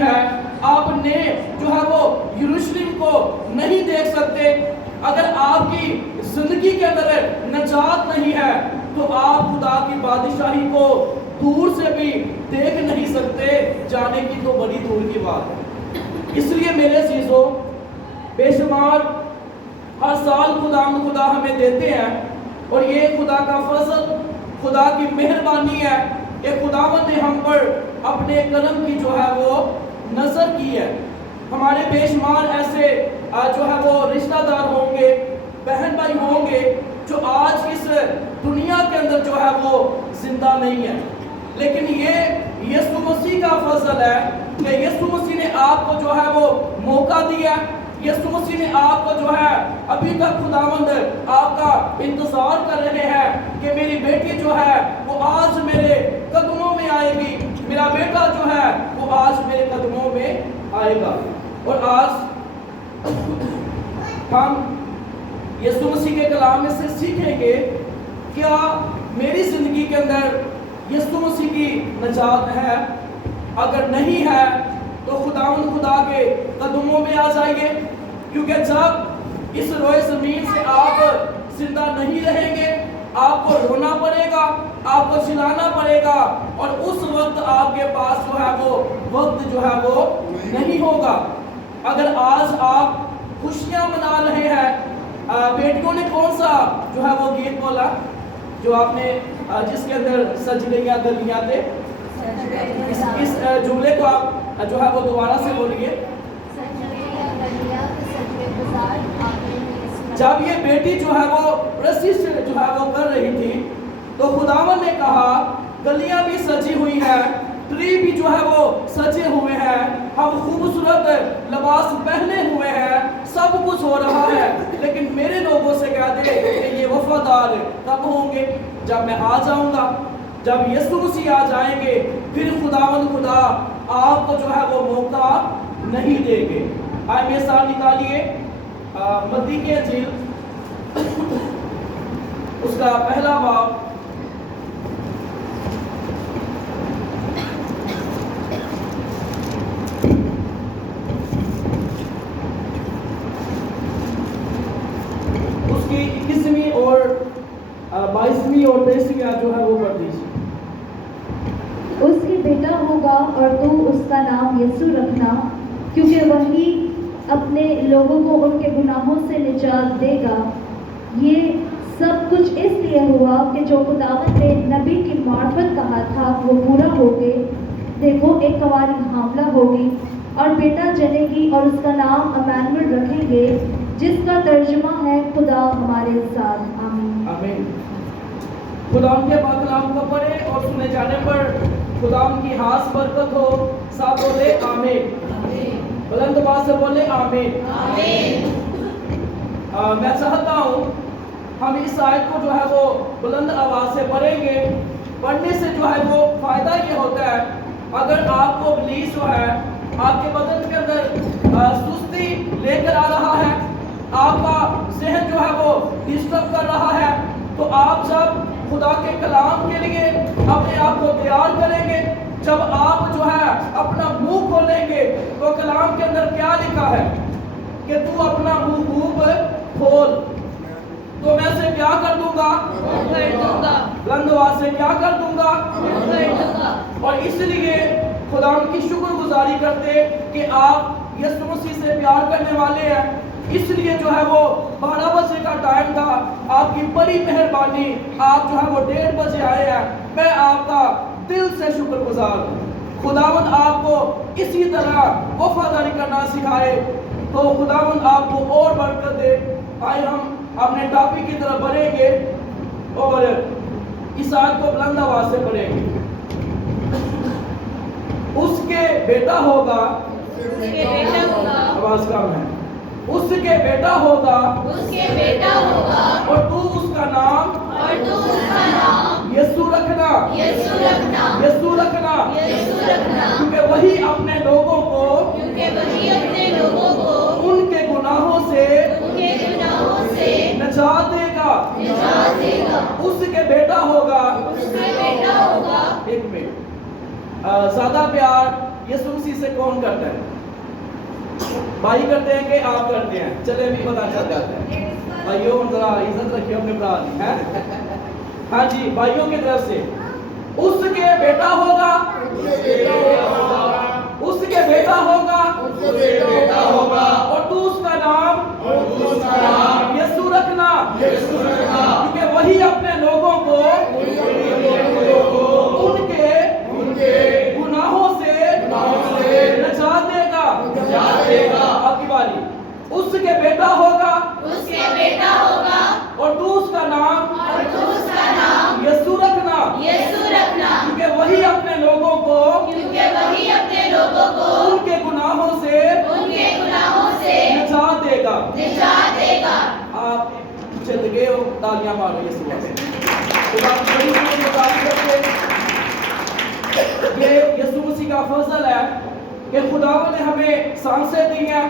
ہے، آپ نے جو ہے وہ یروشلم کو نہیں دیکھ سکتے۔ اگر آپ کی زندگی کے اندر نجات نہیں ہے تو آپ خدا کی بادشاہی کو دور سے بھی دیکھ نہیں سکتے، جانے کی تو بڑی دور کی بات ہے۔ اس لیے میرے عزیزو، بے شمار ہر سال خدا ہمیں دیتے ہیں، اور یہ خدا کا فضل، خدا کی مہربانی ہے کہ خداوند نے ہم پر اپنے کرم کی جو ہے وہ نظر کی ہے۔ ہمارے بے شمار ایسے جو ہے وہ رشتہ دار ہوں گے، بہن بھائی ہوں گے جو آج اس دنیا کے اندر جو ہے وہ زندہ نہیں ہے، لیکن یہ یسوع مسیح کا فضل ہے کہ یسوع مسیح نے آپ کو جو ہے وہ موقع دیا۔ یسوع مسیح نے آپ کو جو ہے ابھی تک خداوند آپ کا انتظار کر رہے ہیں کہ میری بیٹی جو ہے وہ آج میرے قدموں میں آئے گی، میرا بیٹا جو ہے وہ آج میرے قدموں میں آئے گا۔ اور آج ہم یسوع مسیح کے کلام میں سے سیکھیں گے، کیا میری زندگی کے اندر یسوع مسیح کی نجات ہے؟ اگر نہیں ہے تو خدا کے قدموں میں آ جائیے، کیونکہ جب اس روئے زمین سے آپ زندہ نہیں رہیں گے، آپ کو رونا پڑے گا، آپ کو چلانا پڑے گا، اور اس وقت آپ کے پاس جو ہے وہ وقت جو ہے وہ نہیں ہوگا۔ اگر آج آپ خوشیاں منا رہے ہیں، بیٹیوں نے کون سا جو ہے وہ گیت بولا جو آپ نے جس کے اندر سج گئیاں گلیاں تھے، اس جملے کو آپ جو ہے وہ دوبارہ سے بولیے۔ جب یہ بیٹی جو ہے وہ پرستش جو ہے وہ کر رہی تھی تو خداوند نے کہا گلیاں بھی سجی ہوئی ہیں، ٹری بھی جو ہے وہ سجے ہوئے ہیں، ہم خوبصورت لباس پہنے ہوئے ہیں، سب کچھ ہو رہا ہے، لیکن میرے لوگوں سے کہہ دے کہ یہ وفادار کب ہوں گے؟ جب میں آ جاؤں گا، جب یسوع مسیح آ جائیں گے، پھر خداوند خدا آپ کو جو ہے وہ موقع نہیں دیں گے۔ آئے میرے ساتھ نکالیے متی کی انجیل، اس کا پہلا باب، اس کی 21ویں اور 22ویں اور 23ویں جو ہے وہ پڑھ دیجیے۔ اس کی بیٹا ہوگا اور تو اس کا نام یسوع رکھنا، کیونکہ وہی اپنے لوگوں کو ان کے گناہوں سے نجات دے گا۔ یہ سب کچھ اس لیے ہوا کہ جو خداوند نے نبی کی معرفت کہا تھا وہ پورا ہو گئے۔ دیکھو، ایک کنواری حاملہ ہوگی اور بیٹا جنے گی، اور اس کا نام امانویل رکھیں گے، جس کا ترجمہ ہے خدا ہمارے ساتھ۔ آمین۔ آمین۔ خدا ان کے پاک کلام کو پڑھے اور سنے جانے پر خدا ان کی خاص برکت ہو۔ ساتھ بولے آمین۔ بلند آواز سے بولے آمین۔ میں چاہتا ہوں ہم اس آیت کو جو ہے وہ بلند آواز سے پڑھیں گے۔ پڑھنے سے جو ہے وہ فائدہ یہ ہوتا ہے، اگر آپ کو ابلیس جو ہے آپ کے بدن کے اندر سستی لے کر آ رہا ہے، آپ کا ذہن جو ہے وہ ڈسٹرب کر رہا ہے، تو آپ جب خدا کے کلام کے لیے اپنے آپ کو تیار کریں گے، جب آپ جو ہے اپنا منہ کھولیں گے تو کلام کے اندر کیا لکھا ہے کہ تو اپنا منہ خوب کھول، تو میں سے کیا کر دوں گا؟ بلند آواز سے کیا کر دوں گا؟ اور اس لیے خدا ان کی شکر گزاری کرتے کہ آپ یسوع مسیح سے پیار کرنے والے ہیں، اس لیے جو ہے وہ 12 بجے کا ٹائم تھا، آپ کی بڑی مہربانی، آپ جو ہے وہ 1:30 بجے آئے ہیں، میں آپ کا دل سے شکر گزار ہوں۔ خداوند آپ کو اسی طرح وفاداری کرنا سکھائے، تو خداوند آپ کو اور برکت دے۔ آئے ہم اپنے ٹاپک کی طرف بڑھیں گے اور اس آیت کو بلند آواز سے پڑھیں گے۔ اس کے بیٹا ہوگا، آواز کم ہے، اس کے بیٹا ہوگا اور تو اس کا نام یسوع رکھنا، یسوع رکھنا، کیونکہ وہی اپنے لوگوں کو ان کے گناہوں سے نجات دے گا۔ اس کے بیٹا ہوگا، ایک منٹ، زیادہ پیار यीशु मसीह से कौन करता है? भाई करते हैं कि आप करते हैं? चले भी पता चल जाता है। भाइयों जरा इज्जत रखिए अपने भरा की, हैं? हाँ जी, भाइयों की तरफ से उसके बेटा होगा, उसके बेटा होगा और तू उसका नाम यीशु रखना, क्योंकि वही अपने लोगों को उनके गुनाहों से नजात देगा। आपकी बारी। उसके बेटा होगा और तू उसका नाम यीशु रखना, क्योंकि वही अपने लोगों को उनके गुनाहों से नजात देगा। आप चल गए हो, तालियां मारो यीशु वाले। तो आप बड़ी बड़ी तारीफ करते। ये यीशु मसीह का फजल है कि खुदा ने हमें सांसें दी हैं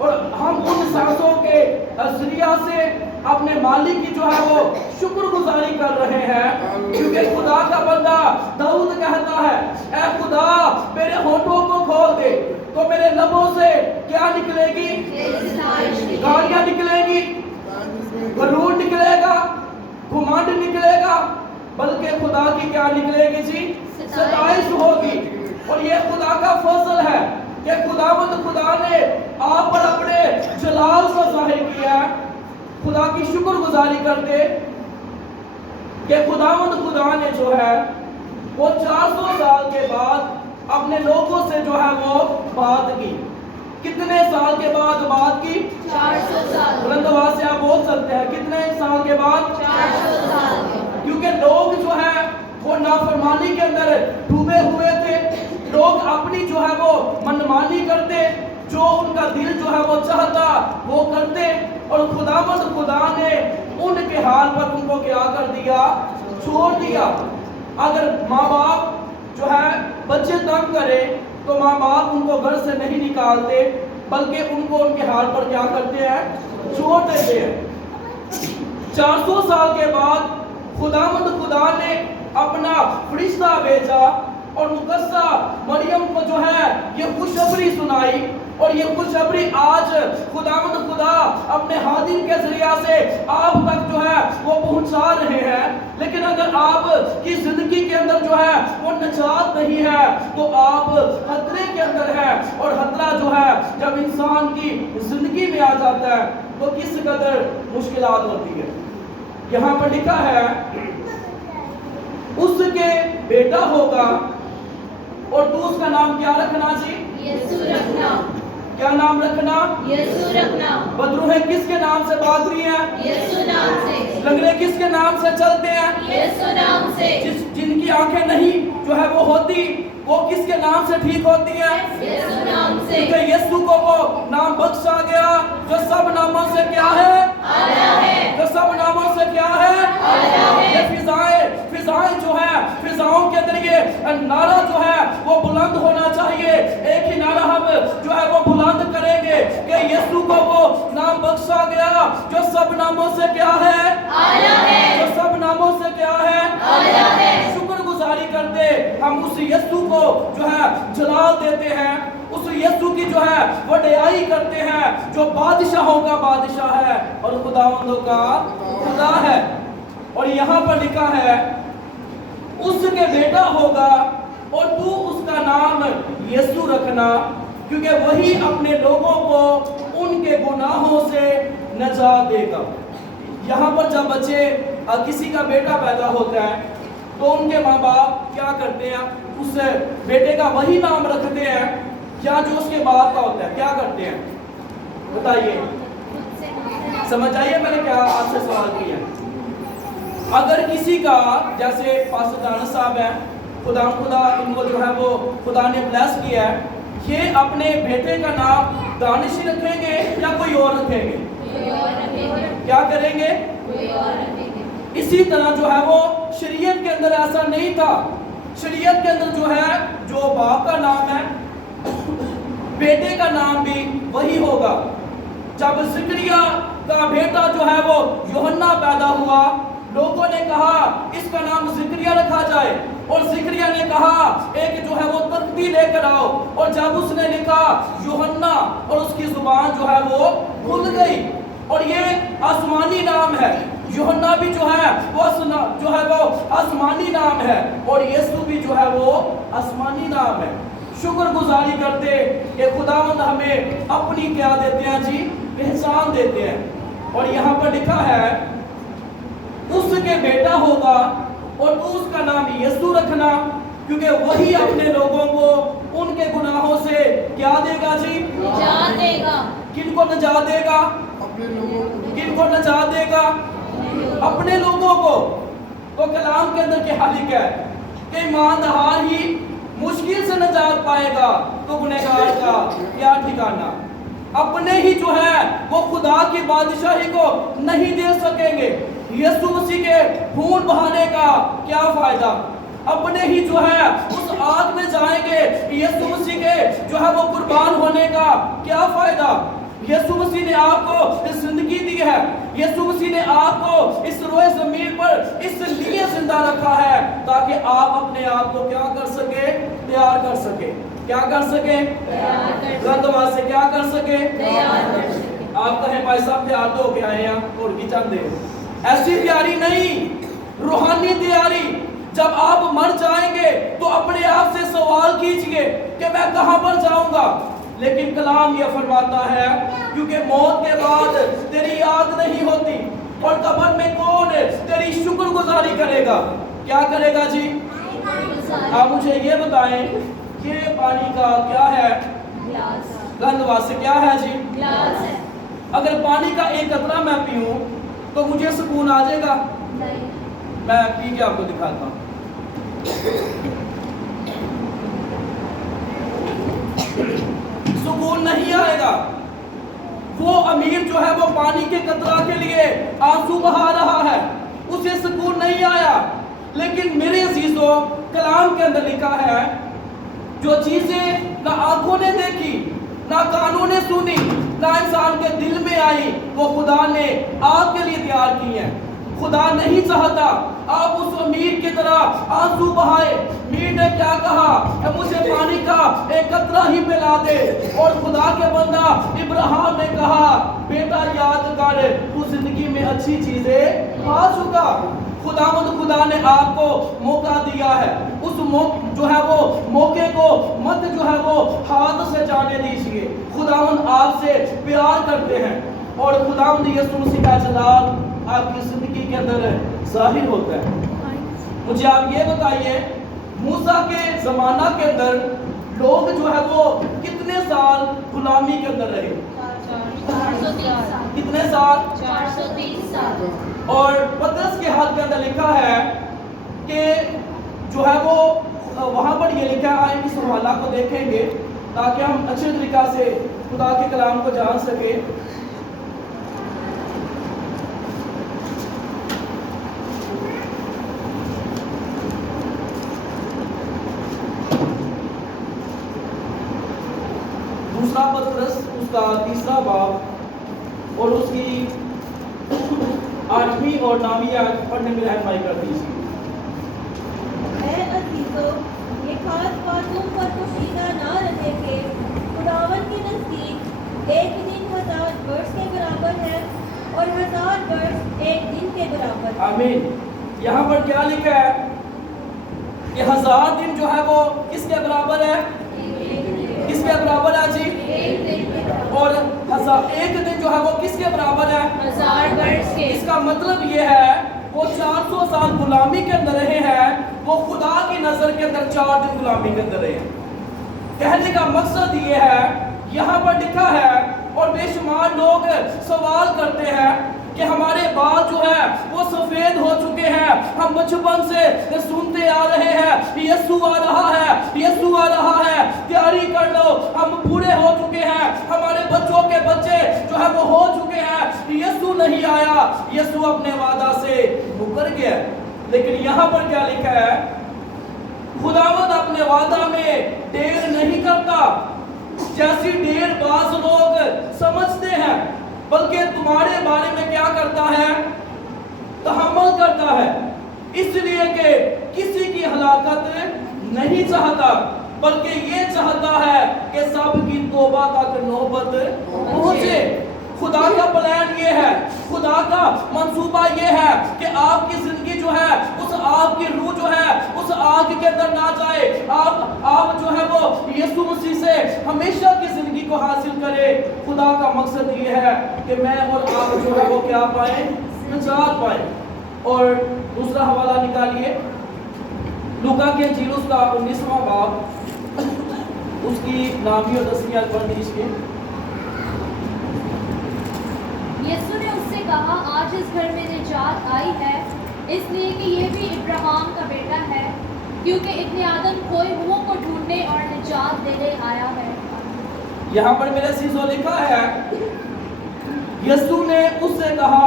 और हम उन सांसों के जरिया से अपने मालिक की जो है वो शुक्रगुजारी कर रहे हैं, क्योंकि खुदा का बंदा दाऊद कहता है, ऐ खुदा मेरे होठों को खोल दे, तो मेरे लबों से क्या निकलेगी? गालियां निकलेगी, गरूर निकलेगा, घुमंड निकलेगा, बल्कि खुदा की क्या निकलेगी जी? सताइश होगी। और ये खुदा का फजल है कि खुदा ने आप पर अपने जलाल को जाहिर किया। खुदा की शुक्रगुजारी करते कि खुदा ने जो है वो 400 साल के बाद अपने लोगों से जो है वो बात की। कितने साल के बाद बात की? 400 साल। बुलंद आवाज से आप बोल सकते हैं, कितने साल के बाद? 400 साल। क्योंकि लोग जो है वो नाफरमानी के अंदर डूबे हुए थे। लोग अपनी जो है वो मनमानी करते, जो उनका दिल जो है वो चाहता वो करते, और खुदा ने उनके हाल पर उनको क्या कर दिया? छोड़ दिया। अगर माँ बाप जो है बच्चे तंग करे तो माँ बाप उनको घर से नहीं निकालते, बल्कि उनको उनके हाल पर क्या करते हैं? छोड़ देते हैं। 400 साल के बाद खुदा ने अपना फरिश्ता भेजा और मुकद्दसा मरियम को जो है ये खुशखबरी सुनाई, और ये खुशखबरी आज खुदा अपने हादिम के जरिया से आप तक जो है वो पहुंचा रहे हैं। लेकिन अगर आप की जिंदगी के अंदर जो है वो निजात नहीं है तो आप खतरे के अंदर है, और खतरा जो है जब इंसान की जिंदगी में आ जाता है तो किस कदर मुश्किलात होती है। यहाँ पर लिखा है उसके बेटा होगा और तू उसका नाम क्या रखना जी? यीशु रखना। क्या नाम रखना? यीशु रखना। बदरूहें किसके नाम से बात रही हैं? यीशु नाम से। लंगड़े किसके नाम से चलते हैं? यीशु नाम से। जिनकी आंखें नहीं जो है वो होती, वो किसके नाम से ठीक होती हैं? यीशु नाम से। क्योंकि यीशु को वो नाम बख्शा गया जो सब नामों से क्या है? आला है। जो सब नामों से क्या है? आला है। ये फिजाएं जो है, फिजाओं के अंदर ये नारा जो है वो बुलंद होना चाहिए। एक ही नारा हम जो है वो बुलंद करेंगे कि यीशु को वो नाम बख्शा गया जो सब नामों से क्या है? आला है। जो सब नामों से क्या है? आला है। शुक्रगुजारी करते हम उस यीशु को जो है जलाल देते हैं, उस यीशु की जो है वडियाई करते हैं जो बादशाहों का बादशाह है और खुदावंदों का खुदा है। और यहाँ पर लिखा है उसके बेटा होगा और तू उसका नाम यीशु रखना, क्योंकि वही अपने लोगों को उनके गुनाहों से नजात देगा। यहाँ पर जब बच्चे किसी का बेटा पैदा होता है तो उनके माँ बाप क्या करते हैं? उस बेटे का वही नाम रखते हैं क्या जो उसके बाप का होता है? क्या करते हैं बताइए, समझ आइए मैंने क्या आपसे सवाल किया। अगर किसी का, जैसे पास्टर दानिश साहब है, खुदा इनको जो है वो खुदा ने ब्लेस किया है, ये अपने बेटे का नाम दानिश ही रखेंगे या कोई और रखेंगे? क्या करेंगे? इसी तरह जो है वो शरीयत के अंदर ऐसा नहीं था। शरीयत के अंदर जो है जो बाप का नाम है बेटे का नाम भी वही होगा। जब ज़करिया का बेटा जो है वो यूहन्ना पैदा हुआ लोगों ने कहा इसका नाम जिक्रिया रखा जाए, और जिक्रिया ने कहा एक जो है वो तख्ती लेकर आओ, और जब उसने लिखा यूहन्ना, और उसकी जुबान जो है वो खुल गई। और ये आसमानी नाम है, यूहन्ना भी जो है वो आसमानी नाम है, और यीशु भी जो है वो आसमानी नाम है। शुक्रगुजारी करते कि खुदावंद हमें अपनी क्या देते हैं जी, पहचान देते हैं। और यहाँ पर लिखा है उसके बेटा होगा और तू उसका नाम यीशु रखना, क्योंकि वही अपने लोगों को उनके गुनाहों से क्या देगा जी, निजात देगा। किनको नजात देगा, किनको नजात देगा, अपने लोगों को। तो कलाम के अंदर क्या लिखा है कि ईमानदार ही मुश्किल से नजात पाएगा, तो गुनहगार का क्या ठिकाना। अपने ही जो है वो खुदा की बादशाही को नहीं दे सकेंगे, यीशु मसीह के खून बहाने का क्या फायदा। अपने ही जो है उस आग में जाएंगे, यीशु मसीह के जो है वो कुर्बान होने का क्या फायदा। यीशु मसीह ने आपको जिंदगी दी है, यीशु मसीह ने आपको इस रोए जमीन पर इसलिए जिंदा रखा है ताकि आप अपने आप को क्या कर सके, तैयार कर सके। क्या कर सके, रंगवा से क्या कर सके, आप कहें भाई साहब तैयार तो होके आए हैं और की चाहते ऐसी तैयारी नहीं, रूहानी तैयारी। जब आप मर जाएंगे तो अपने आप से सवाल कीजिए कि मैं कहां पर जाऊंगा। लेकिन कलाम यह फरमाता है क्योंकि मौत के बाद तेरी याद नहीं होती, और कब्र में कौन तेरी शुक्रगुजारी करेगा। क्या करेगा जी, आप मुझे ये बताएं, ये पानी का क्या है, गंधवास से क्या है जी, ग्लास है। अगर पानी का एक कतरा मैं पीऊं तो मुझे सुकून आ जाएगा। मैं पी के आपको दिखाता हूं। सुकून नहीं आएगा। वो अमीर जो है वो पानी के कतरा के लिए आंसू बहा रहा है, उसे सुकून नहीं आया। लेकिन मेरे अजीजों, कलाम के अंदर लिखा है जो चीजें ना आंखों ने देखी, ना कानों ने सुनी, ना इंसान के दिल में आई, वो खुदा ने आपके लिए तैयार की है। खुदा नहीं चाहता आप उस अमीर की तरह आंसू बहाए। मीर ने क्या कहा, मुझे पानी का एक कतरा ही पिला दे। और खुदा के बंदा इब्राहिम ने कहा, बेटा याद कर तू जिंदगी में अच्छी चीजें पा चुका। खुदा ने आपको मौका दिया है, उस जो है वो मौके को मत जो है वो हाथ से जाने दीजिए। खुदावंद आपसे प्यार करते हैं, और खुदावंद यीशु मसीह का जलाल आपकी जिंदगी के अंदर जाहिर होता है। मुझे आप ये बताइए, मूसा के जमाना के अंदर लोग जो है वो कितने साल गुलामी के अंदर रहे, 430 साल। कितने साल, 430 साल। और पतरस के हाथ के अंदर लिखा है कि जो है वो वहां पर ये लिखा है, इस हवाला को देखेंगे ताकि हम अच्छे तरीका से खुदा के कलाम को जान सके। दूसरा पतरस उसका 3रा बाब और उसकी 8वीं और 9वीं आयत पढ़ने में रहनुमाई कर दीजिए। ऐ अजीजों, ये खास बातों पर पोशीदा ना रहे कि खुदावन के नज़दीक एक दिन 1000 वर्ष के बराबर है और 1000 वर्ष एक दिन के बराबर। आमीन। यहाँ पर क्या लिखा है कि 1000 दिन जो है वो किसके बराबर है, किसके बराबर है जी, और 1 दिन जो है वो किसके बराबर है, 1000 वर्ष के। इसका मतलब ये है वो 400 साल गुलामी के अंदर रहे हैं, वो खुदा की नजर के अंदर 4 दिन गुलामी के अंदर रहे हैं। कहने का मकसद ये है, यहाँ पर लिखा है, और बेशुमार लोग सवाल करते हैं कि हमारे बाल जो है वो सफेद हो चुके हैं, हम बचपन से सुनते आ रहे हैं यीशु आ रहा है, यीशु आ रहा है, तैयारी कर लो, हम बूढ़े हो चुके हैं, हमारे बच्चों के बच्चे जो है वो हो चुके हैं, यीशु नहीं आया, यीशु अपने वादा से मुकर गया। लेकिन यहाँ पर क्या लिखा है, खुदावंद अपने वादा में देर नहीं करता जैसी देर बाज लोग समझते हैं, बल्कि तुम्हारे बारे में क्या करता है, तहम्मुल करता है, इसलिए कि किसी की हलाकत नहीं चाहता, बल्कि ये चाहता है कि सबकी तौबा तक नौबत पहुंचे। खुदा का प्लान ये है, खुदा का मंसूबा ये है कि आपकी जिंदगी जो है उस आग की रूह जो है उस आग के अंदर ना जाए। आप जो है वो यीशु मसीह से हमेशा की जिंदगी को हासिल करे। खुदा का मकसद ये है कि मैं और आप जो है वो क्या पाए, निजात पाए। और दूसरा हवाला निकालिए, लूका के इंजील उसका 19वां बाब, उसकी 9वीं और 10वीं आयत पढ़ दीजिए। यीशु ने उससे कहा, आज इस घर में निजात आई है, इसलिए कि ये भी इब्राहिम का बेटा है, क्योंकि इब्ने आदम खोए हुओं को ढूंढने और निजात देने आया है। यहाँ पर मेरे सीसो लिखा है, यीशु ने उससे कहा,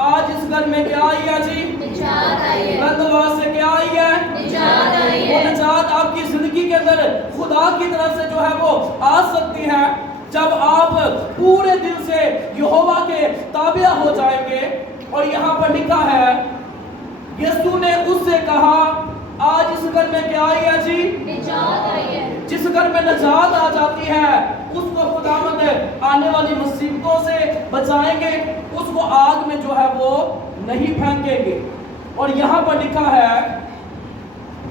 आज इस घर में क्या आई है जी? निजात आई है। बंदवास से क्या आई है? निजात आई वो है। निजात आपकी जिंदगी के अंदर खुदा की तरफ से जो है वो आ सकती है जब आप पूरे दिल से यहोवा के ताबिया हो जाएंगे। और यहाँ पर लिखा है, यीशु ने उससे कहा, आज इस घर में क्या आई है जी? निजात आई है। जिस घर में निजात आ जाती है उसको खुदावंद आने वाली मुसीबतों से बचाएंगे, उसको आग में जो है वो नहीं फेंकेंगे। और यहाँ पर लिखा है,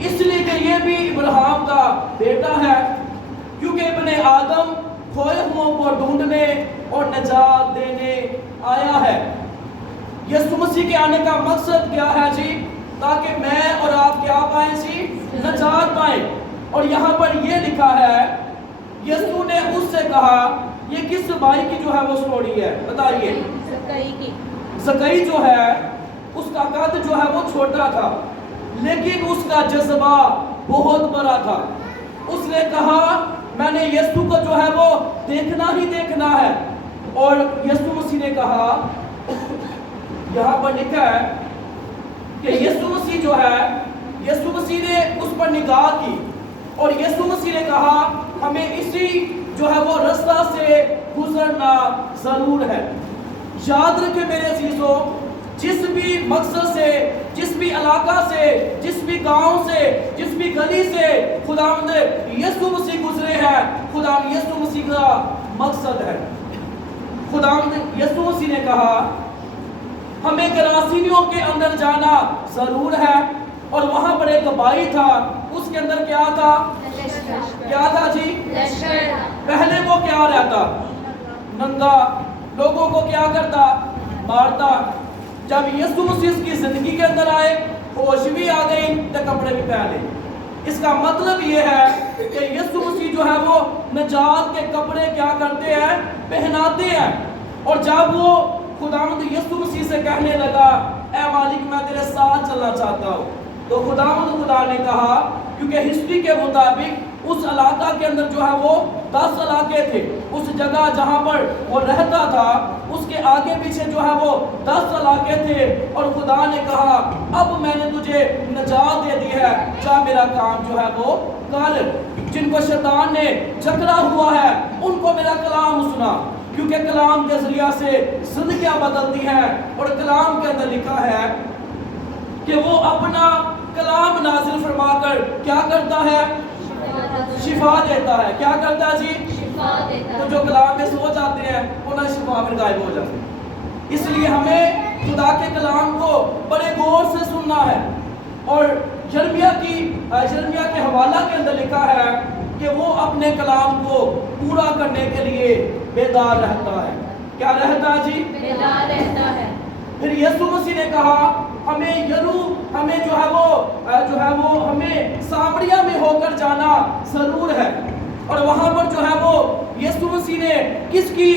इसलिए कि ये भी इब्राहिम का बेटा है, क्योंकि इब्ने आदम खोए हुओं को ढूंढने और निजात देने आया है। यीशु मसीह के आने का मकसद क्या है जी? ताकि मैं और आप क्या पाएं जी? निजात पाएं। और यहाँ पर ये लिखा है, यीशु ने उससे कहा, ये किस भाई की जो है वो स्टोरी है बताइए? ज़कई जो है उसका कद जो है वो छोटा था, लेकिन उसका जज्बा बहुत बड़ा था। उसने कहा, मैंने यीशु को जो है वो देखना ही देखना है। और यीशु मसीह ने कहा, यहाँ पर लिखा है कि यीशु मसीह जो है, यीशु मसीह ने उस पर निगाह की और यीशु मसीह ने कहा, हमें इसी जो है वो रास्ता से गुजरना जरूर है। याद रखें मेरे अजीजों, जिस भी मकसद से, जिस भी इलाका से, जिस भी गांव से, जिस भी गली से खुदावंद यीशु मसीह गुजरे हैं, खुदावंद यीशु मसीह का मकसद है। खुदावंद यीशु मसीह ने कहा, हमें गरासीनियों के अंदर जाना जरूर है। और वहां पर एक भाई था, उसके अंदर क्या था? क्या था जी? पहले वो क्या रहता? नंगा, लोगों को क्या करता? मारता। जब यीशु मसीह की जिंदगी के अंदर आए, होश भी आ गई तो कपड़े भी पहने। इसका मतलब ये है कि यीशु मसीह जो है वो निजात के कपड़े क्या करते हैं? पहनाते हैं। और जब वो खुदावंद यीशु मसीह से कहने लगा, ऐ मालिक मैं तेरे साथ चलना चाहता हूँ, तो खुदावंद खुदा ने कहा, क्योंकि हिस्ट्री के मुताबिक उस इलाका के अंदर जो है वो 10 इलाके थे। उस जगह जहाँ पर वो रहता था उसके आगे पीछे जो है वो 10 इलाके थे। और खुदा ने कहा, अब मैंने तुझे निजात दे दी है, जा मेरा काम जो है वो कर। जिनको शैतान ने जकड़ा हुआ है उनको मेरा कलाम सुना, क्योंकि कलाम के जरिया से जिंदगियां बदलती हैं। और कलाम के अंदर लिखा है कि वो अपना कलाम नाजिल फरमाकर क्या करता है? शिफा देता है। क्या करता है जी? तो जो कलाम में सो जाते हैं उन्हें शिफा फिर गायब हो जाती है। इसलिए हमें खुदा के कलाम को बड़े गौर से सुनना है। और यिर्मयाह के हवाला के अंदर लिखा है कि वो अपने कलाम को पूरा करने के लिए बेदार रहता है। क्या रहता है जी? बेदार रहता है। फिर यीशु मसीह ने कहा, हमें जो है वो हमें सामरिया में होकर जाना जरूर है। और वहां पर जो है वो यीशु मसीह ने किसकी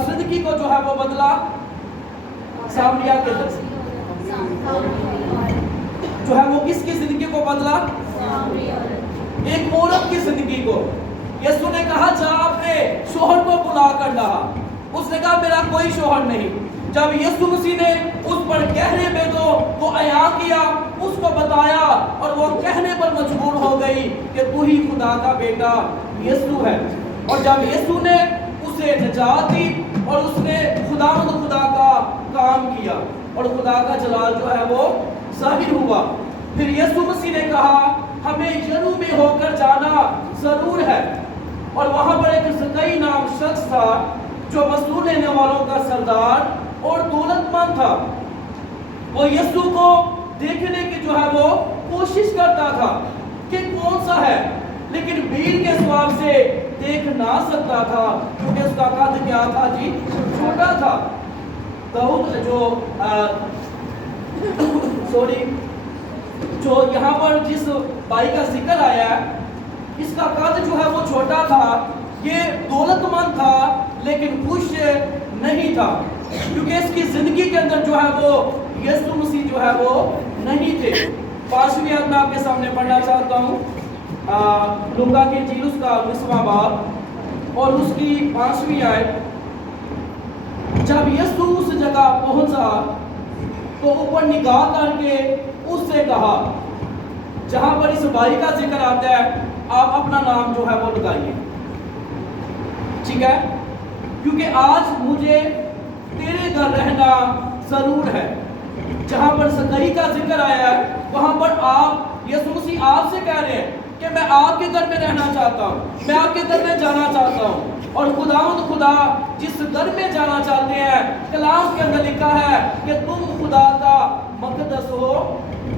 जिंदगी को जो है वो बदला? सामरिया के जो है वो किसकी जिंदगी को बदला? एक औरत की जिंदगी को। यीशु ने कहा, जा अपने शोहर को बुला कर लाया। उसने कहा, मेरा कोई शोहर नहीं। जब यीशु मसीह ने उस पर गहरे भेदों को अया किया, उसको बताया, और वो कहने पर मजबूर हो गई कि तू ही खुदा का बेटा यीशु है। और जब यीशु ने उसे निजात दी और उसने खुदा का काम किया। اور خدا کا جلال جو ہے وہ ظاہر ہوا۔ پھر یسوع مسیح نے کہا ہمیں یرو میں ہو کر جانا ضرور ہے، اور وہاں پر ایک زکئی نام شخص تھا جو مزدور لینے والوں کا سردار اور دولت مند تھا۔ وہ یسوع کو دیکھنے کی جو ہے وہ کوشش کرتا تھا کہ کون سا ہے، لیکن بھیڑ کے سبب سے دیکھ نہ سکتا تھا کیونکہ اس کا قد کیا تھا جی؟ چھوٹا تھا۔ داؤد جو یہاں پر جس بھائی کا ذکر آیا ہے، اس کا قد جو ہے وہ چھوٹا تھا، یہ دولت مند تھا لیکن خوش نہیں تھا کیونکہ اس کی زندگی کے اندر جو ہے وہ یسوع مسیح جو ہے وہ نہیں تھے۔ 5ویں آیت میں آپ کے سامنے پڑھنا چاہتا ہوں، لوکا کی انجیل اس کا 19واں باب اور اس کی 5ویں آیت۔ جب یسوع اس جگہ پہنچا تو اوپر نگاہ کر کے اس سے کہا، جہاں پر اس بھائی کا ذکر آتا ہے آپ اپنا نام جو ہے وہ لگائیے، ٹھیک ہے، کیونکہ آج مجھے تیرے گھر رہنا ضرور ہے۔ جہاں پر زکئی کا ذکر آیا ہے وہاں پر آپ یسوع مسیح آپ سے کہہ رہے ہیں کہ میں آپ کے گھر میں رہنا چاہتا ہوں، میں آپ کے گھر میں جانا چاہتا ہوں۔ اور خدا جس گھر میں جانا چاہتے ہیں، کلام کے اندر لکھا ہے کہ تم خدا کا مقدس ہو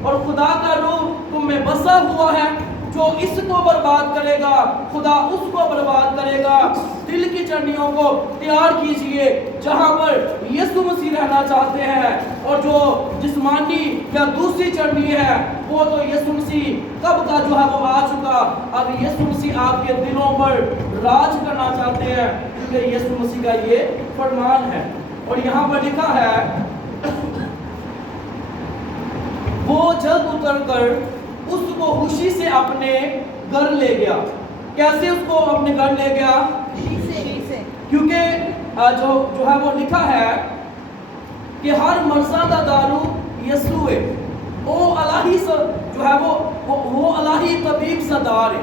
اور خدا کا روح تم میں بسا ہوا ہے۔ جو اس کو برباد کرے گا خدا اس کو برباد کرے گا۔ دل کی چڑھنیوں کو تیار کیجئے جہاں پر یسوع مسیح رہنا چاہتے ہیں، اور جو جسمانی یا دوسری چڑھنی ہے وہ تو یسوع مسیح کب کا جو ہے وہ آ چکا۔ اب یسوع مسیح آپ کے دلوں پر راج کرنا چاہتے ہیں کیونکہ یسوع مسیح کا یہ فرمان ہے۔ اور یہاں پر لکھا ہے وہ جلد اتر کر اس کو خوشی سے اپنے گھر لے گیا۔ کیسے اس کو اپنے گھر لے گیا؟ کیونکہ جو ہے وہ لکھا ہے کہ ہر مرضاں دا دارو یسوع ہے، وہ الہی جو ہے وہ الہی طبیب سردار ہے،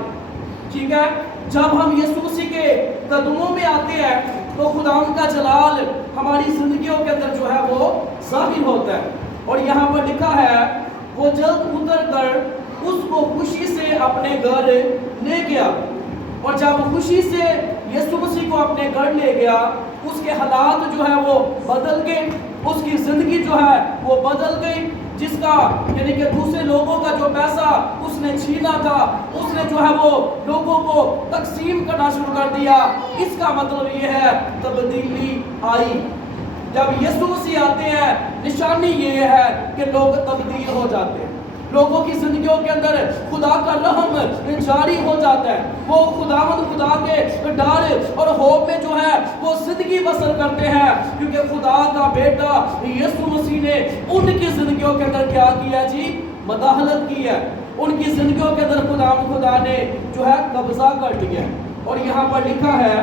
ٹھیک ہے۔ جب ہم یسوع مسیح کے قدموں میں آتے ہیں تو خدا کا جلال ہماری زندگیوں کے اندر جو ہے وہ ظاہر ہوتا ہے۔ اور یہاں پر لکھا ہے وہ جلد اتر کر اس کو خوشی سے اپنے گھر لے گیا۔ اور جب خوشی سے یسوع مسیح کو اپنے گھر لے گیا، اس کے حالات جو ہے وہ بدل گئے، اس کی زندگی جو ہے وہ بدل گئی۔ جس کا یعنی کہ دوسرے لوگوں کا جو پیسہ اس نے چھینا تھا، اس نے جو ہے وہ لوگوں کو تقسیم کرنا شروع کر دیا۔ اس کا مطلب یہ ہے تبدیلی آئی۔ جب یسوع مسیح آتے ہیں نشانی یہ ہے کہ لوگ تبدیل ہو جاتے ہیں، لوگوں کی زندگیوں کے اندر خدا کا رحم جاری ہو جاتا ہے، وہ خدا کے ڈر اور خوف میں جو ہے وہ زندگی بسر کرتے ہیں، کیونکہ خدا کا بیٹا یسوع مسیح نے ان کی زندگیوں کے اندر کیا کیا جی؟ مداخلت کی ہے۔ ان کی زندگیوں کے اندر خدا نے جو ہے قبضہ کر لیا۔ اور یہاں پر لکھا ہے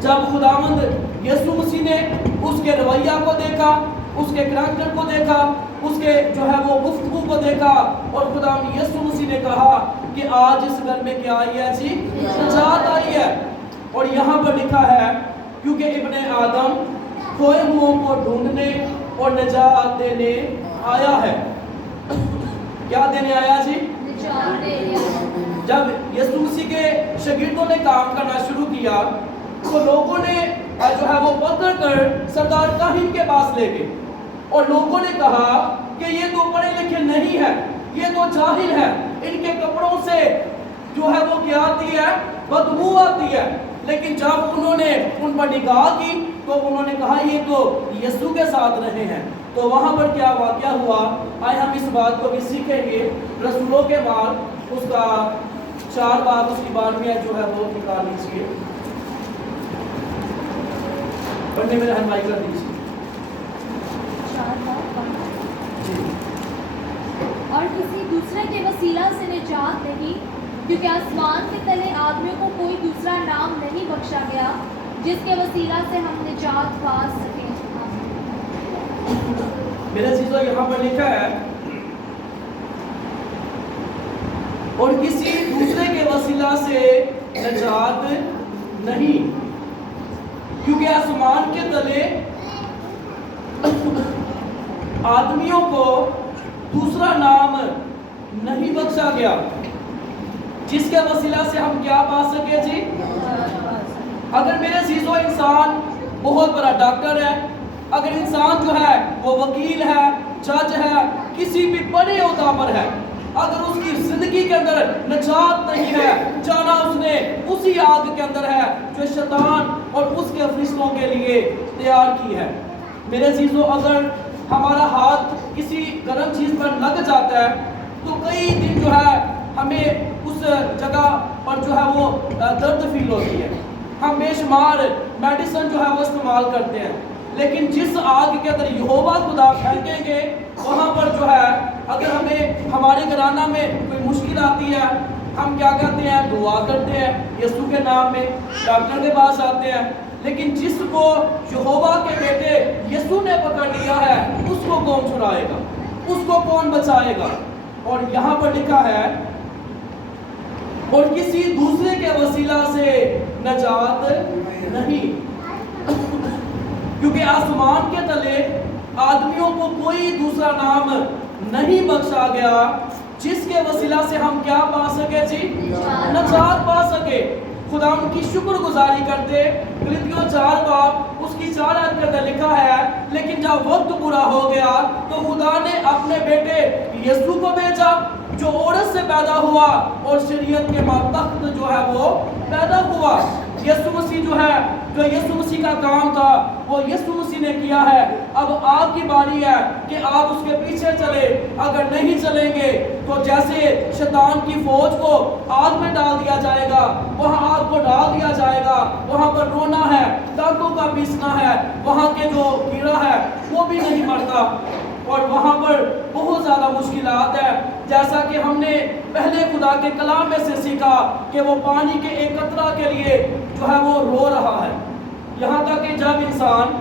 جب خداوند یسوع مسیح نے اس کے رویہ کو دیکھا، اس کے کریکٹر کو دیکھا، اس کے جو ہے وہ گفتگو کو دیکھا، اور خداوند یسوع مسیح نے کہا کہ آج اس گھر میں کیا آئی ہے جی؟ نجات آئی ہے۔ اور یہاں پر لکھا ہے کیونکہ ابن آدم کھوئے ہوں کو ڈھونڈنے اور نجات دینے آیا ہے۔ کیا دینے آیا جی؟ جب یسوع مسیح کے شاگردوں نے کام کرنا شروع کیا تو لوگوں نے جو ہے وہ پکڑ کر سردار کاہن کے پاس لے گئے، اور لوگوں نے کہا کہ یہ تو پڑھے لکھے نہیں ہے، یہ تو جاہل ہے، ان کے کپڑوں سے جو ہے وہ کیا آتی ہے؟ بدبو آتی ہے۔ لیکن جب انہوں نے ان پر نگاہ کی تو انہوں نے کہا یہ تو یسوع کے ساتھ رہے ہیں۔ تو وہاں پر کیا واقعہ ہوا، آئے ہم اس بات کو بھی سیکھیں گے۔ رسولوں کے مال اس کا 4 باب اس کی 12ویں جو ہے وہ نکال لیجیے، پڑھنے میں رہنمائی کر دیجیے۔ اور کسی دوسرے کے وسیلہ سے نجات نہیں، کیونکہ آسمان کے تلے آدمیوں کو کوئی دوسرا نام نہیں بخشا گیا جس کے وسیلہ سے ہم نجات پا سکیں۔ میرے چیزوں یہاں پر لکھا ہے اور کسی دوسرے کے وسیلہ سے نجات نہیں، کیونکہ آسمان کے تلے आदमियों को दूसरा नाम नहीं बख्शा गया जिसके वसीला से हम क्या पा सके जी। अगर मेरे अजीजों इंसान बहुत बड़ा डॉक्टर है, अगर इंसान जो है वो वकील है, जज है, किसी भी बड़े ओहदा पर है, अगर उसकी जिंदगी के अंदर निजात नहीं है, जाना उसने उसी आग के अंदर है जो शैतान और उसके फरिश्तों के लिए तैयार की है। मेरे अजीजों, अगर हमारा हाथ किसी गर्म चीज पर लग जाता है तो कई दिन जो है हमें उस जगह पर जो है वो दर्द फील होती है, हम बेशुमार मेडिसिन जो है वो इस्तेमाल करते हैं, लेकिन जिस आग के अंदर यहोवा खुदा फेंकेंगे वहाँ पर जो है अगर हमें हमारे घराना में कोई मुश्किल आती है, हम क्या करते हैं, दुआ करते हैं यीशु के नाम में, डॉक्टर के पास आते हैं, लेकिन जिसको यहोवा के बेटे यीशु ने पकड़ लिया है उसको कौन छुड़ाएगा, उसको कौन बचाएगा। और यहाँ पर लिखा है और किसी दूसरे के वसीला से नजात नहीं, क्योंकि आसमान के तले आदमियों को कोई दूसरा नाम नहीं बख्शा गया जिसके वसीला से हम क्या पा सके जी, नजात पा सके। खुदा उनकी शुक्रगुजारी करते। फिलिप्पियों 4 बाब उसकी 4 आयत के अंदर लिखा है, लेकिन जब वक्त पूरा हो गया तो खुदा ने अपने बेटे यीशु को भेजा जो औरत से पैदा हुआ और शरीयत के मातहत जो है वो पैदा हुआ। यीशु मसीह जो है, जो यीशु मसीह का काम था वो यीशु मसीह ने किया है। अब आपकी बारी है कि आप उसके पीछे चले। अगर नहीं चलेंगे तो जैसे शैतान की फौज को आग में डाल दिया जाएगा, वहाँ आग को डाल दिया जाएगा, वहाँ पर रोना है, दांतों का पीसना है, वहाँ के जो कीड़ा है वो भी नहीं मरता और वहाँ पर बहुत ज़्यादा मुश्किलात है। जैसा कि हमने पहले खुदा के कलाम में से सीखा कि वो पानी के एक कतरा के लिए जो है वो रो रहा है, यहाँ तक कि जब इंसान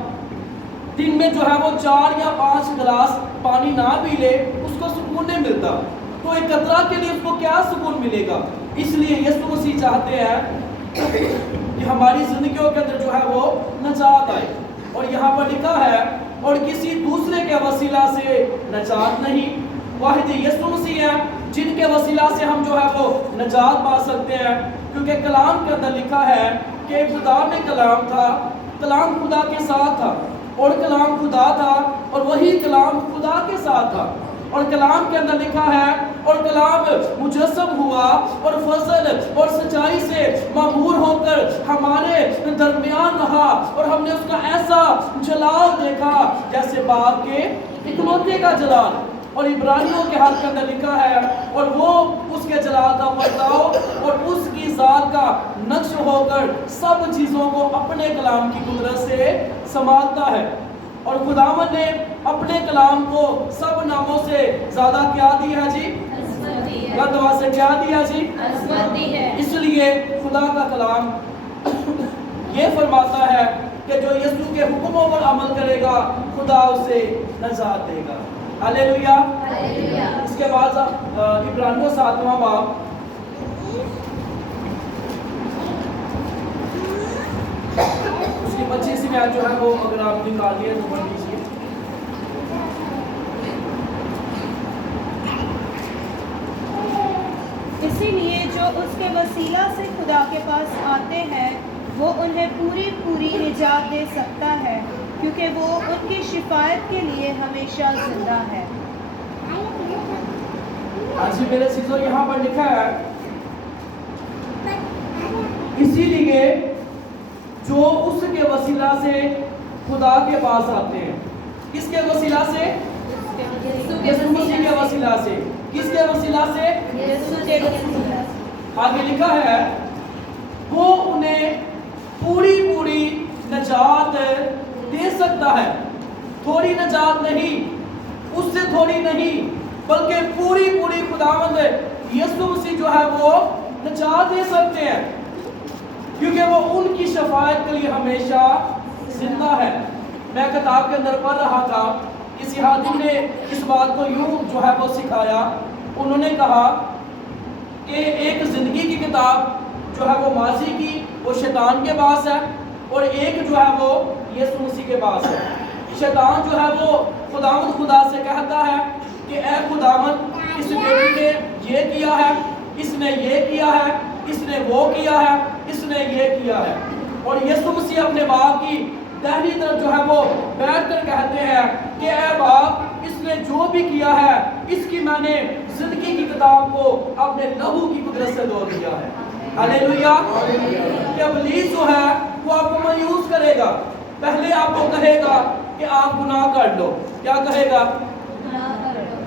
दिन में जो है वो 4 या 5 गिलास पानी ना पी ले उसको सुकून नहीं मिलता, तो एक कतरा के लिए उसको क्या सुकून मिलेगा। इसलिए यीशु मसीह चाहते हैं कि हमारी जिंदगियों के अंदर जो है वो नजात आए। और यहाँ पर लिखा है और किसी दूसरे के वसीला से नजात नहीं, वाहिद यीशु मसीह है जिनके वसीला से हम जो है वो नजात पा सकते हैं। क्योंकि कलाम के अंदर लिखा है कि खुदा में कलाम था, कलाम खुदा के साथ था और कलाम खुदा था और वही कलाम खुदा के साथ था। और कलाम के अंदर लिखा है और कलाम मुजस्सम हुआ और फजल और सच्चाई से मामूर होकर हमारे दरमियान रहा और हमने उसका ऐसा जलाल देखा जैसे बाप के इकलौते का जलाल। और इब्रानियों के हाथ के अंदर लिखा है और वो उसके जलाल का बर्ताव और उसकी जात का नक्श होकर सब चीज़ों को अपने कलाम की कुदरत से संभालता है। और खुदावंद ने अपने कलाम को सब नामों से ज्यादा क्या दिया जी, गदवा से क्या दिया जी, इसलिए खुदा का कलाम ये फरमाता है कि जो यीशु के हुक्मों पर अमल करेगा खुदा उसे नजात देगा। हालेलुया। इसके बाद इब्रानियों 7वां बाब उसकी 25वीं आयत जो है वो अगर आप निकालिए तो पढ़ लीजिए। इसीलिए जो उसके वसीला से खुदा के पास आते हैं वो उन्हें पूरी पूरी निजात दे सकता है, क्योंकि वो उनकी शिफायत के लिए हमेशा जिंदा है। आज मेरे चीजों यहाँ पर लिखा है इसीलिए जो उसके वसीला से खुदा के पास आते हैं। किसके वसीला से? यीशु मसीह के वसीला से। किसके वसीला से? यीशु के वसीला से। आगे लिखा है वो उन्हें पूरी पूरी नजात दे सकता है। थोड़ी नजात नहीं, उससे थोड़ी नहीं, बल्कि पूरी पूरी खुदावंद यीशु मसीह जो है वो नजात दे सकते हैं, क्योंकि वो उनकी शफायत के लिए हमेशा जिंदा है। मैं किताब के अंदर पढ़ रहा था, किसी हाकिम ने इस बात को यूं जो है वो सिखाया। उन्होंने कहा कि एक जिंदगी की किताब जो है वो माजी की वो शैतान के पास है और एक जो है वो यीशु मसीह के पास है। शैतान जो है वो खुदावंद खुदा से कहता है कि ए खुदावंद, इस बेटी ने ये किया है, इसने ये किया है, इसने वो किया है, इसने ये किया है। और यीशु मसीह अपने बाप की दाहिनी तरफ जो है वो बैठकर कहते हैं कि ए बाप, इसने जो भी किया है इसकी मैंने जिंदगी की किताब को अपने लहू की कुदरत से धो दिया है। हालेलुया। कि इब्लीस जो है वो आपको मायूस करेगा। पहले आपको कहेगा कि आप गुनाह कर लो। क्या कहेगा?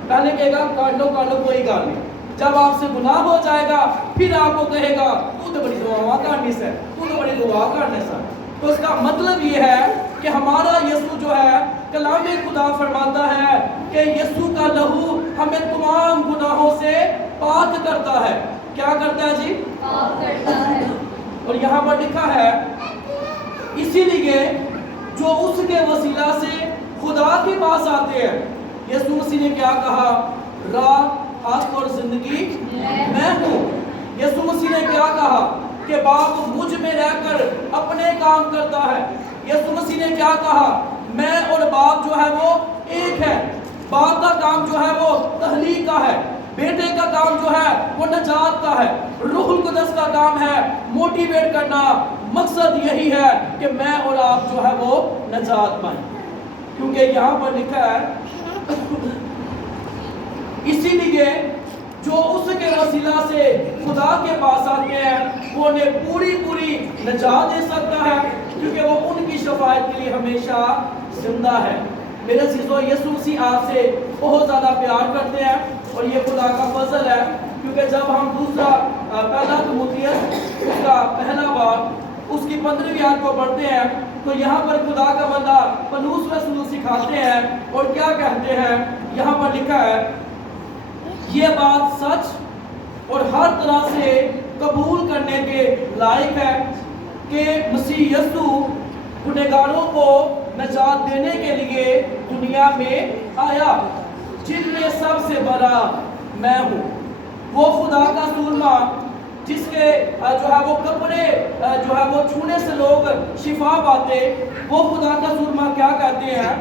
पहले कहेगा कर लो कोई गल नहीं। जब आपसे गुनाह हो जाएगा फिर आपको कहेगा तू तो बड़ी दुआ करनी से, तू तो बड़ी दुआ करने से। तो इसका मतलब ये है कि हमारा यीशु जो है, कलाम खुदा फरमाता है कि यीशु का लहू हमें तमाम गुनाहों से पाक करता है। क्या करता है जी? पाक करता है। और यहाँ पर लिखा है इसीलिए जो उसके वसीला से खुदा के पास आते हैं। यीशु मसीह ने क्या कहा? राह, हक और जिंदगी मैं हूँ। यीशु मसीह ने क्या कहा? कि बाप मुझ में रहकर अपने काम करता है। यीशु मसीह ने क्या कहा? मैं और बाप जो है वो एक है। बाप का काम जो है वो तहलीक का है, बेटे का काम जो है वो नजात का है, रूहुल कुदस का काम है मोटिवेट करना। मकसद यही है कि मैं और आप जो है वो नजात पाएं। क्योंकि यहाँ पर लिखा है इसीलिए जो उसके वसीला से खुदा के पास आते हैं वो उन्हें पूरी नजात दे सकता है, क्योंकि वो उनकी शफायत के लिए हमेशा जिंदा है। मेरे अज़ीज़ों, यीशु मसीह आपसे बहुत ज़्यादा प्यार करते हैं और ये खुदा का फजल है। क्योंकि जब हम दूसरा पहला तिमुथियुस उसका पहला बाब उसकी 15वीं आयत को पढ़ते हैं तो यहाँ पर खुदा का बंदा पौलुस रसूल सिखाते हैं और क्या कहते हैं? यहाँ पर लिखा है ये बात सच और हर तरह से कबूल करने के लायक है कि मसीह यीशु गुनहगारों को नजात देने के लिए दुनिया में आया, जिनमें सबसे बड़ा मैं हूँ। वो खुदा का सुरमा जिसके जो है वो कपड़े जो है वो छूने से लोग शिफा पाते, वो खुदा का सुरमा क्या कहते हैं?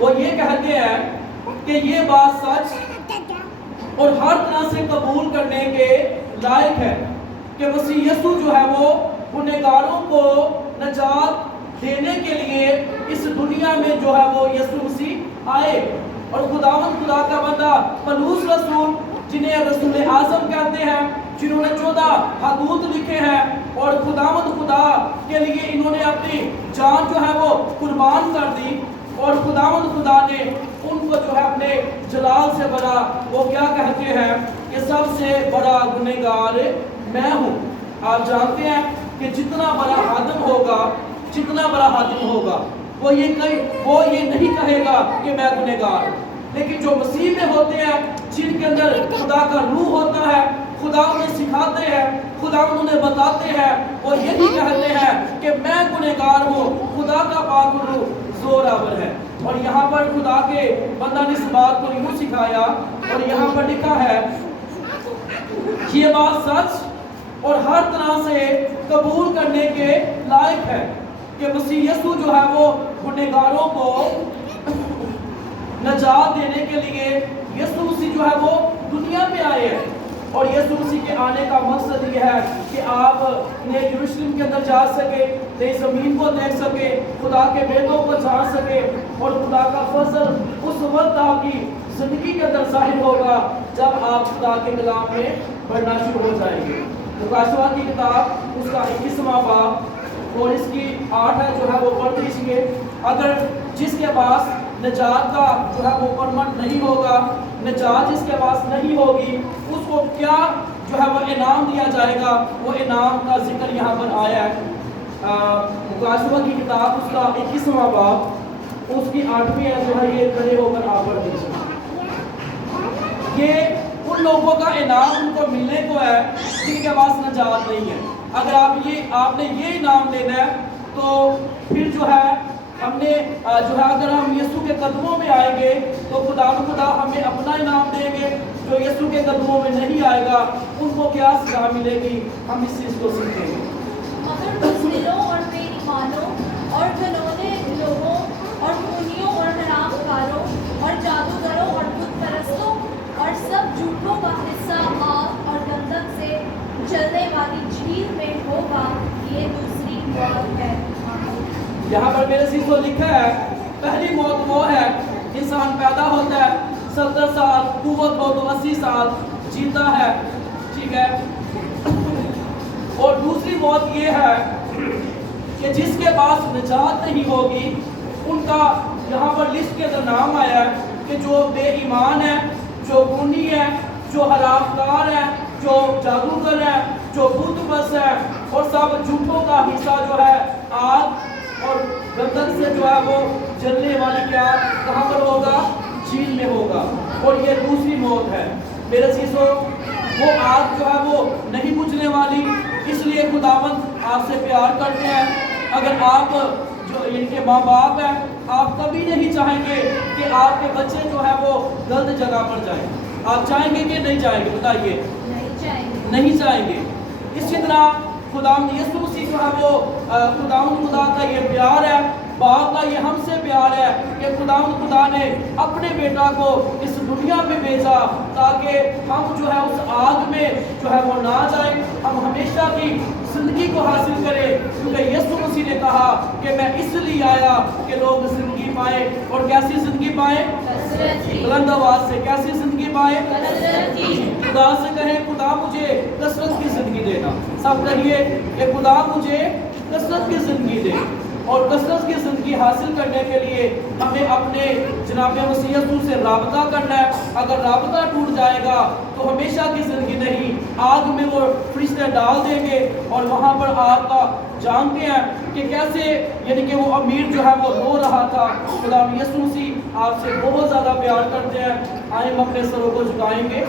वो ये कहते हैं कि ये बात सच और हर तरह से कबूल करने के लायक है कि मसीह यीशु जो है वो गुनहगारों को नजात देने के लिए इस दुनिया में जो है वो यीशु मसीह आए। और खुदावंद खुदा का बंदा पौलुस रसूल, जिन्हें रसूल आज़म कहते हैं, जिन्होंने 14 हदूत लिखे हैं और खुदावंद खुदा के लिए इन्होंने अपनी जान जो है वो कुर्बान कर दी, और खुदावंद खुदा ने उनको जो है अपने जलाल से बड़ा वो क्या कहते हैं कि सबसे बड़ा गुनहगार मैं हूँ। आप जानते हैं कि जितना बड़ा आदम होगा वो ये नहीं कहेगा कि मैं गुनहगार हूँ, लेकिन जो मसीह में होते हैं, जिनके अंदर खुदा का रूह होता है, खुदा उन्हें सिखाते हैं, खुदा उन्हें बताते हैं, वो यही कहते हैं कि मैं गुनहगार हूँ, खुदा का पाक रूह जोरावर है। और यहाँ पर खुदा के बंदा ने इस बात को यूँ सिखाया और यहाँ पर लिखा है ये बात सच और हर तरह से कबूल करने के लायक है कि मसीह यीशु जो है वो गुनहगारों को नजात देने के लिए यीशु मसीह जो है वो दुनिया में आए हैं। और यीशु मसीह के आने का मकसद ये है कि आप नए यरूशलेम के अंदर जा सके, नई ज़मीन को देख सके, खुदा के बेटों को जान सके, और खुदा का फजल उस वक्त आपकी ज़िंदगी के अंदर जाहिर होगा जब आप खुदा के कलाम में पढ़ना शुरू हो जाएंगे। मुकाशवा की किताब उसका 21वां बाब और इसकी 8 है जो है वो पढ़ लीजिए। अगर जिसके पास नजात का जो है वो परमट नहीं होगा, नजात जिसके पास नहीं होगी, उसको क्या जो है वो इनाम दिया जाएगा, वो इनाम का जिक्र यहाँ पर आया है। मुकाशवा की किताब उसका 21वां बाब उसकी 8वीं है जो है ये खड़े होकर आप पढ़ दीजिए। ये उन लोगों का इनाम उनको मिलने को है जिनके पास नजात नहीं है। अगर आपने ये इनाम लेना है तो फिर जो है हमने जो है अगर हम यीशु के कदमों में आएंगे तो खुदा हमें अपना इनाम देंगे। जो यीशु के कदमों में नहीं आएगा उनको क्या सजा मिलेगी, हम इस चीज़ को सीखेंगे। मगर बुज़दिलों और बेईमानों और घिनौने लोगों मौत है। आमीन। यहाँ पर मेरे सीखो लिखा है, पहली मौत वो है इंसान पैदा होता है, 70 साल कुव्वत हो तो 80 साल जीता है, ठीक है। और दूसरी मौत ये है कि जिसके पास निजात नहीं होगी, उनका यहाँ पर लिस्ट के अंदर नाम आया है कि जो बेईमान है, जो खूनी है, जो हरामकार है, जो जादूगर है, जो बुतपरस्त है, और सब झूठों का हिस्सा जो है आग और गंधक से जो है वो जलने वाली क्या कहाँ पर होगा, झील में होगा। और ये दूसरी मौत है मेरे चीजों, वो आग जो है वो नहीं बुझने वाली, इसलिए खुदावंद आपसे प्यार करते हैं। अगर आप जो इनके माँ बाप हैं, आप कभी नहीं चाहेंगे कि आपके बच्चे जो है वो गलत जगह पर जाएं। आप चाहेंगे कि नहीं चाहेंगे, बताइए। नहीं चाहेंगे। नहीं चाहेंगे। इसी तरह खुदावंद यीशु मसीह जो है वो खुदावंद खुदा का ये प्यार है, बाप का ये हमसे प्यार है कि खुदावंद खुदा ने अपने बेटा को इस दुनिया में भेजा ताकि हम जो है उस आग में जो है वो ना जाए, हम हमेशा की जिंदगी को हासिल करें। क्योंकि यीशु मसीह ने कहा कि मैं इसलिए आया कि लोग जिंदगी पाए, और कैसी जिंदगी पाए, बुलंद आवाज से कैसी जिंदगी पाए, खुदा से कहें खुदा मुझे कसरत की जिंदगी देना। सब कहिए कि खुदा मुझे कसरत की जिंदगी दे। और कसरत की जिंदगी हासिल करने के लिए हमें अपने जनाब मसीह यीशु से राबता करना है। अगर राबता टूट जाएगा तो हमेशा की जिंदगी नहीं, आग में वो फरिश्ते डाल देंगे। और वहाँ पर आग का जानते हैं कि कैसे, यानी कि वो अमीर जो है वो रो रहा था। खुदा यीशु मसीह आपसे बहुत ज़्यादा प्यार करते हैं। आए हम अपने सरों को झुकाएंगे।